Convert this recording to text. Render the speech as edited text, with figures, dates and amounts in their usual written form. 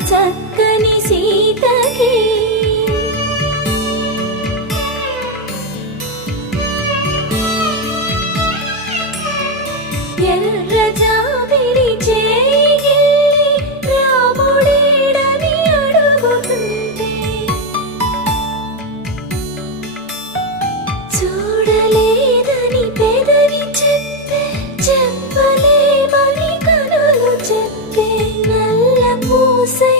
చక్కని సీతకి ఎర్ర జాబిలి చేయి రాముడేడని అడుగుతుంటే చూడలేదని పెదవి చెప్పే చెప్పలేమని కనులు చెప్పే నల్ల పూసై